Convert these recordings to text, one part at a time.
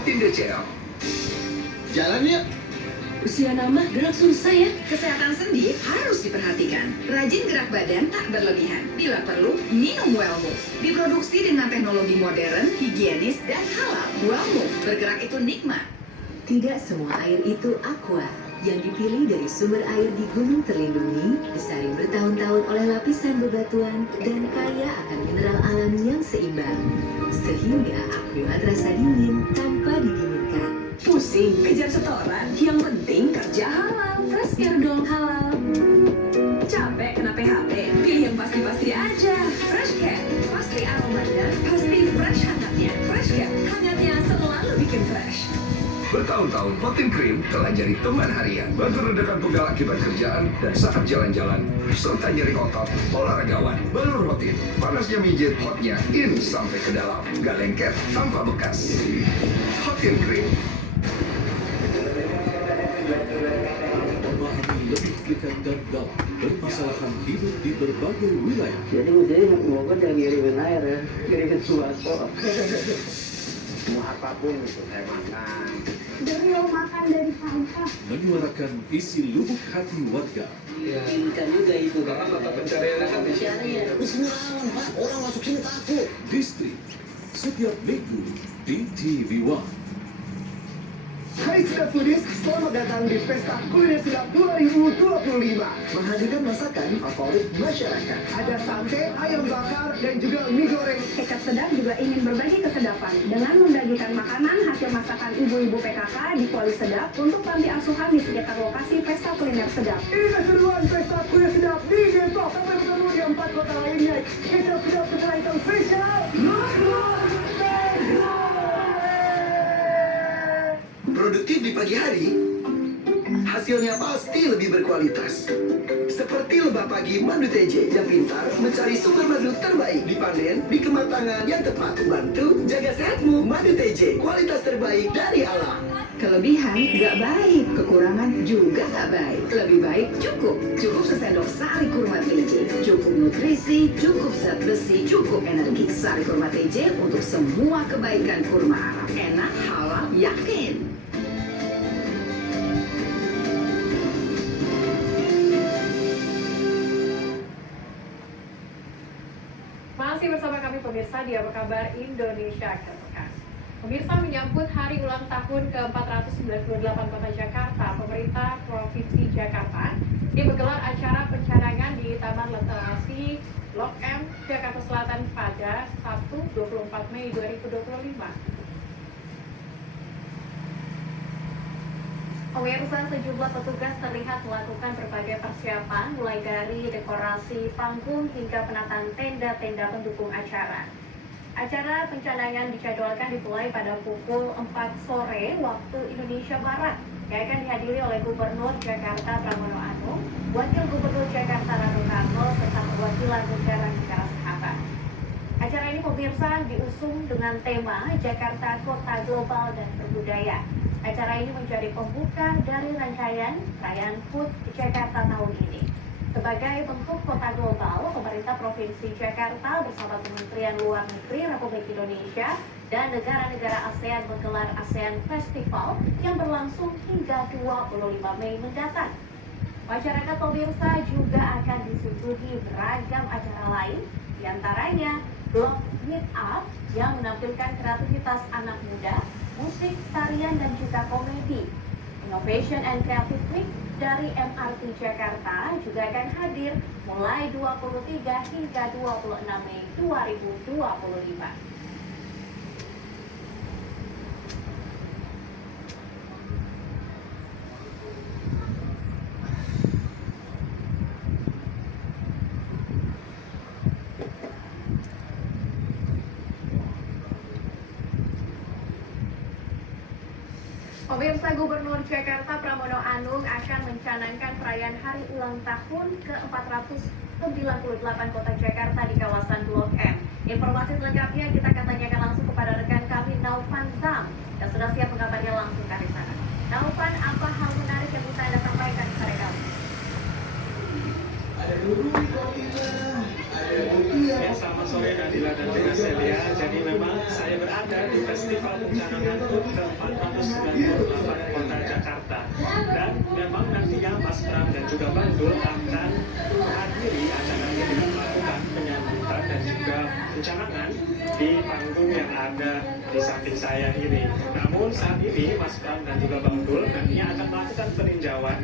Hotin DCL. Jalan yuk. Usia nambah, gerak susah ya. Kesehatan sendi harus diperhatikan. Rajin gerak badan tak berlebihan. Bila perlu, minum Wellmove. Diproduksi dengan teknologi modern, higienis, dan halal. Wellmove, bergerak itu nikmat. Tidak semua air itu aqua. Yang dipilih dari sumber air di gunung terlindungi, disaring bertahun-tahun oleh lapisan bebatuan, dan kaya akan mineral alami yang seimbang. Sehingga aqua terasa dingin tanpa didinginkan. Pusing, kejar setoran. Yang penting kerja halal. Fresh Care dong halal. Capek kena PHP? Pilih yang pasti-pasti aja. Fresh Care. Pasti aromanya, pasti fresh hangatnya. Fresh Care, hangatnya selalu bikin fresh. Bertahun-tahun, Hotin Cream telah jadi teman harian. Bantu redakan pegal akibat kerjaan dan saat jalan-jalan. Serta nyeri otot, olahragawan. Balur Hotin, panasnya mijit, hotnya in sampai ke dalam. Gak lengket, tanpa bekas. Hotin Cream. Memahami lebih dekat dan dalam permasalahan hidup di berbagai wilayah. Jadi mestinya Bogor jangan ngirimin air ya, ngirimin suatu. Mau apapun itu saya makan. Dari makan dari sampah. Menyuarakan isi lubuk hati warga. Ya, ikan juga itu. Karena mata pencariannya kan di sini. Semua aman Pak, orang masuk sini takut. Distrik setiap minggu di TV One. Hai Sedap Foodies, selamat datang di Pesta Kuliner Sedap 2025. Menghadirkan masakan favorit masyarakat. Ada sate, ayam bakar, dan juga mie goreng. Kecap Sedap juga ingin berbagi kesedapan dengan membagikan makanan hasil masakan ibu-ibu PKK di Kuali Sedap untuk panti asuhan di sekitar lokasi Pesta Kuliner Sedap. Ini keseruan Pesta Kuliner Sedap di Depok sampai bertemu di 4 kota lainnya. Kecap Sedap setelah item spesial. Produktif di pagi hari, hasilnya pasti lebih berkualitas. Seperti lebah pagi madu TJ yang pintar mencari sumber madu terbaik, dipanen di kematangan yang tepat. Bantu jaga sehatmu, madu TJ, kualitas terbaik dari alam. Kelebihan nggak baik, kekurangan juga nggak baik. Lebih baik cukup. Cukup sesendok sari kurma TJ. Cukup nutrisi, cukup zat besi, cukup energi. Sari kurma TJ untuk semua kebaikan kurma Arab. Enak, halal, yakin. Masih bersama kami pemirsa di Apa Kabar Indonesia Akhir Pekan. Pemirsa menyambut hari ulang tahun ke-498 Kota Jakarta, pemerintah Provinsi Jakarta menggelar acara pencadangan di Taman Literasi Blok M, Jakarta Selatan pada Sabtu 24 Mei 2025. Pemirsa, sejumlah petugas terlihat melakukan berbagai persiapan mulai dari dekorasi panggung hingga penataan tenda-tenda pendukung acara. Acara pencadangan dijadwalkan dimulai pada pukul 4 sore waktu Indonesia Barat yang akan dihadiri oleh Gubernur Jakarta Pramono Anung, Wakil Gubernur Jakarta Rano Karno, serta perwakilan negara-negara sahabat. Acara ini pemirsa diusung dengan tema Jakarta Kota Global dan Berbudaya. Acara ini menjadi pembuka dari rangkaian perayaan HUT Jakarta tahun ini. Sebagai bentuk kota global, pemerintah Provinsi Jakarta bersama Kementerian Luar Negeri Republik Indonesia dan negara-negara ASEAN menggelar ASEAN Festival yang berlangsung hingga 25 Mei mendatang. Masyarakat pemirsa juga akan disuguhi beragam acara lain, diantaranya blog Meet Up yang menampilkan kreativitas anak muda, musik, tarian, dan juga komedi. Innovation and Creative Week dari MRT Jakarta juga akan hadir mulai 23 hingga 26 Mei 2025. Pemirsa, Gubernur Jakarta Pramono Anung akan mencanangkan perayaan hari ulang tahun ke-498 Kota Jakarta di kawasan Blok M. Informasi selengkapnya kita akan tanyakan langsung kepada rekan kami Naufan Zam yang sudah siap mengabarnya langsung dari sana. Naufan, apa hal menarik yang bisa Anda sampaikan kepada kami? Ada Nurul Kotina, ada Ya, selamat sore Nadila dan juga Celia. Jadi memang saya berada di Festival Bencana mengangkut ke 498 kota Jakarta. Dan memang nantinya Mas Pram dan juga Bang Dul akan menghadiri acara ini dengan melakukan penyambutan dan juga pencanangan di panggung yang ada di samping saya ini. Namun saat ini Mas Pram dan juga Bang Dul nantinya akan melakukan peninjauan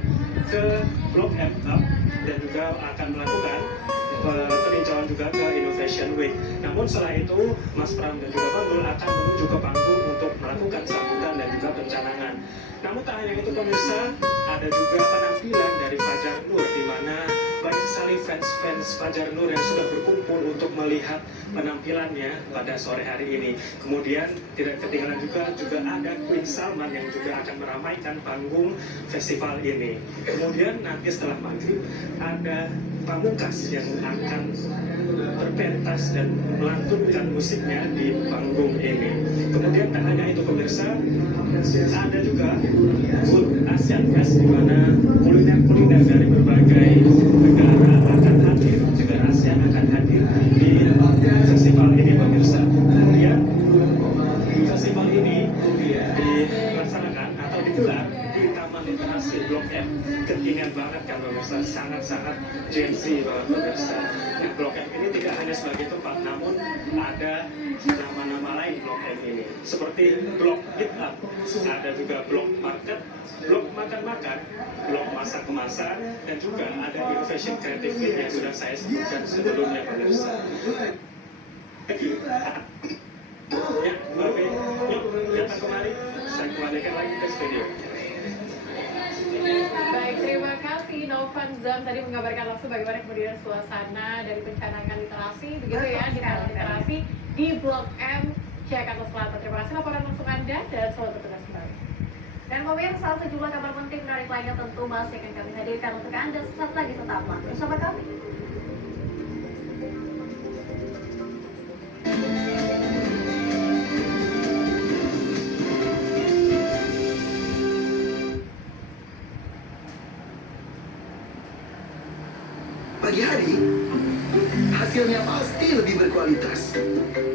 ke Blok M Up dan juga akan melakukan peninjauan juga ke Innovation Week. Namun setelah itu Mas Pram dan juga Bang Dul akan menuju ke panggung untuk melakukan sambutan dan juga pencanangan. Namun tak hanya itu pemirsa, ada juga penampilan dari Fajar Nur di mana banyak sekali fans Fajar Nur yang sudah berkumpul untuk melihat penampilannya pada sore hari ini. Kemudian tidak ketinggalan juga ada Queen Salman yang juga akan meramaikan panggung festival ini. Kemudian nanti setelah maghrib ada Pamungkas yang akan berpentas dan melantunkan musiknya di panggung ini. Kemudian tak hanya itu pemirsa, ada juga Food Asian Fest di mana kuliner-kuliner dari berbagai negara akan hadir, juga ASEAN akan hadir di festival ini pemirsa. Kemudian festival ini dilaksanakan atau digelar di Taman Literasi Blok M. Kekinian banget kan pemirsa, sangat-sangat Gen Z banget pemirsa. Nah, Blok M ini tidak hanya sebagai tempat, namun ada nama-nama lain Blok M ini. Seperti Blok Eat Up, ada juga Blok Market, Blok Makan-Makan, Blok Masak-Kemasan, dan juga ada Innovation Creative Week yang sudah saya sebutkan sebelumnya pemirsa. Ya, Mbak Be, yuk datang kemari, saya kembalikan lagi ke studio. Baik, terima kasih Novan Zam tadi mengabarkan langsung bagaimana kemudian suasana dari pencanangan literasi, begitu ya, di Taman Literasi di Blok M, Jakarta Selatan. Terima kasih laporan langsung Anda dan selamat bertugas kembali. Dan pemirsa, sejumlah kabar penting menarik lainnya tentu masih akan kami hadirkan untuk Anda sesaat lagi, tetaplah bersama kami. Pagi hari, hasilnya pasti lebih berkualitas.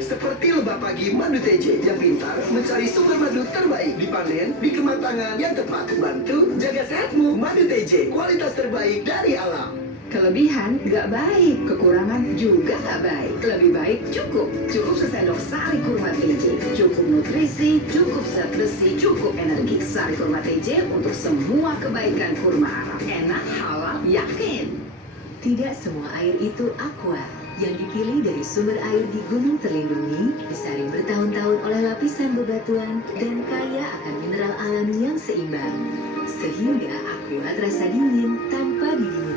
Seperti lebah pagi madu TJ yang pintar mencari sumber madu terbaik, dipanen di kematangan yang tepat. Bantu jaga sehatmu, madu TJ, kualitas terbaik dari alam. Kelebihan nggak baik, kekurangan juga nggak baik. Lebih baik cukup. Cukup sesendok sari kurma TJ. Cukup nutrisi, cukup zat besi, cukup energi. Sari kurma TJ untuk semua kebaikan kurma Arab. Enak, halal, yakin. Tidak semua air itu aqua. Yang dipilih dari sumber air di gunung terlindungi, disaring bertahun-tahun oleh lapisan bebatuan, dan kaya akan mineral alami yang seimbang. Sehingga aqua terasa dingin tanpa didingin